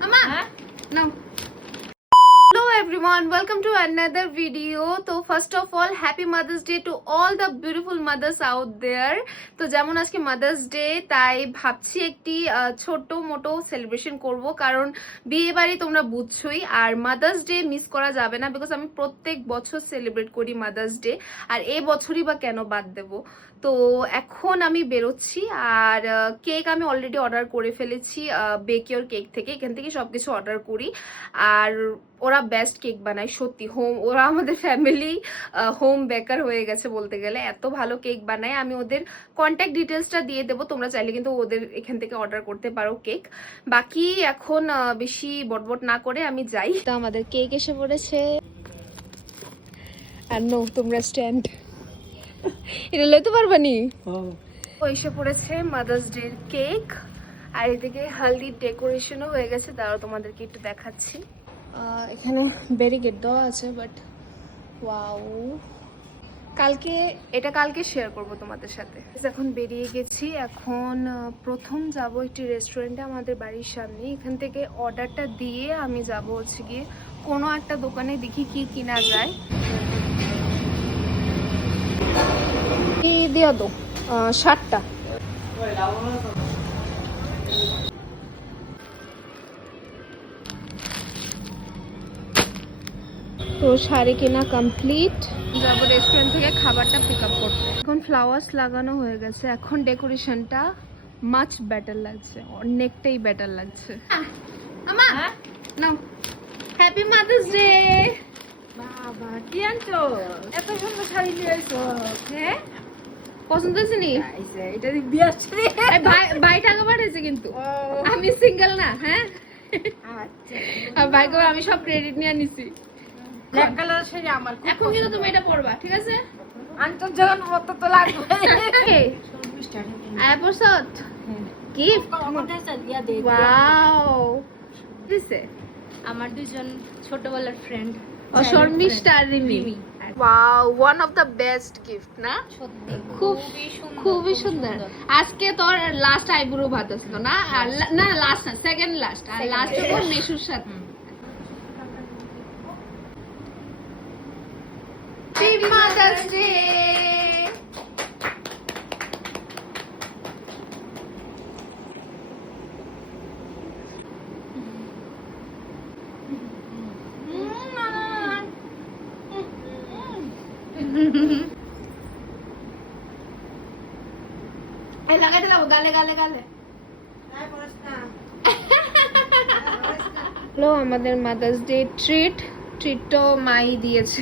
আমা নাও। Everyone, welcome to another video. তো first of all happy mother's day to all the beautiful mothers out there তো যেমন আজকে মাদার্স ডে তাই ভাবছি একটি ছোট মোটো সেলিব্রেশন করব। কারণ বিয়ে বাড়ি তোমরা বুঝছোই আর মাদার্স ডে মিস করা যাবে না বিকজ আমি প্রত্যেক বছর সেলিব্রেট করি মাদার্স ডে আর এই বছরই বা কেন বাদ দেব? তো এখন আমি বেরোচ্ছি আর কেক আমি অলরেডি অর্ডার করে ফেলেছি বেকিওর কেক থেকে। এখান থেকে সব কিছু অর্ডার করি। আর ওরা বেস্ট কেক বানায় সত্যি। হোম ওরা আমাদের ফ্যামিলি হোম বেকার হয়ে গেছে বলতে গেলে। এত ভালো কেক বানায় আমি ওদের কন্ট্যাক্ট ডিটেলসটা দিয়ে দেবো। তোমরা চাইলে কিন্তু ওদের এখান থেকে অর্ডার করতে পারো কেক বাকি এখন বেশি বটবট না করে আমি যাই। তো আমাদের কেক এসে পড়েছে। আর নো তোমরা স্ট্যান্ড এটা লইতে পারবা নি? ও এসে পড়েছে মাদার্স ডে কেক আর এদিকে হালদির ডেকোরেশনও হয়ে গেছে দাঁড়াও তোমাদেরকে একটু দেখাচ্ছি। এখানে ব্যারিকেড দেওয়া আছে বাট ওয়াও কালকে, এটা কালকে শেয়ার করব তোমাদের সাথে। এখন বেরিয়ে গেছি। এখন প্রথম যাব একটি রেস্টুরেন্টে আমাদের বাড়ির সামনে এখান থেকে অর্ডারটা দিয়ে আমি যাব হচ্ছে গিয়ে কোনো একটা দোকানে দেখি কি কিনা যায়। দিয়ে দো ষাটটা তো শাড়ি কেনা কমপ্লিট যাব রেস্টুরেন্ট থেকে খাবারটা পিক আপ করতে। এখন ফ্লাওয়ার্স লাগানো হয়ে গেছে। এখন ডেকোরেশনটা মাচ বেটার লাগছে। অনেকটাই বেটার লাগছে। আমা নাও। হ্যাপি মাদার্স ডে বাবা কি আনছো? এত সুন্দর শাড়ি নিয়ে এসো। হ্যাঁ? পছন্দ হয়েছে নি? এটা দিয়ে আসছে। ভাই ভাই টাকা পাঠিয়েছে কিন্তু। আমি সিঙ্গেল না হ্যাঁ? আচ্ছা। আর ভাইকে আমি সব ক্রেডিট নিয়ে নিছি। ব্ল্যাক কালারের শাড়ি আমার এখন কিন্তু তুমি এটা পরবা ঠিক আছে? আনতো যখন মতো তো লাগবে আয়া গিফট ওয়াও দিছে? আমার দুজন ছোটবেলার friend R Rimi. Wow one of the best gift না? সত্যি খুব খুবই সুন্দর। আজকে তোর লাস্ট আইব্রো ভাত আসলো না? আর না লাস্ট না সেকেন্ড লাস্ট আর লাস্ট নেশুর সাথে। Mother's Day! গালে গালে গালে আমাদের মাদার্স ডে ট্রিট ট্রিটও মাই দিয়েছে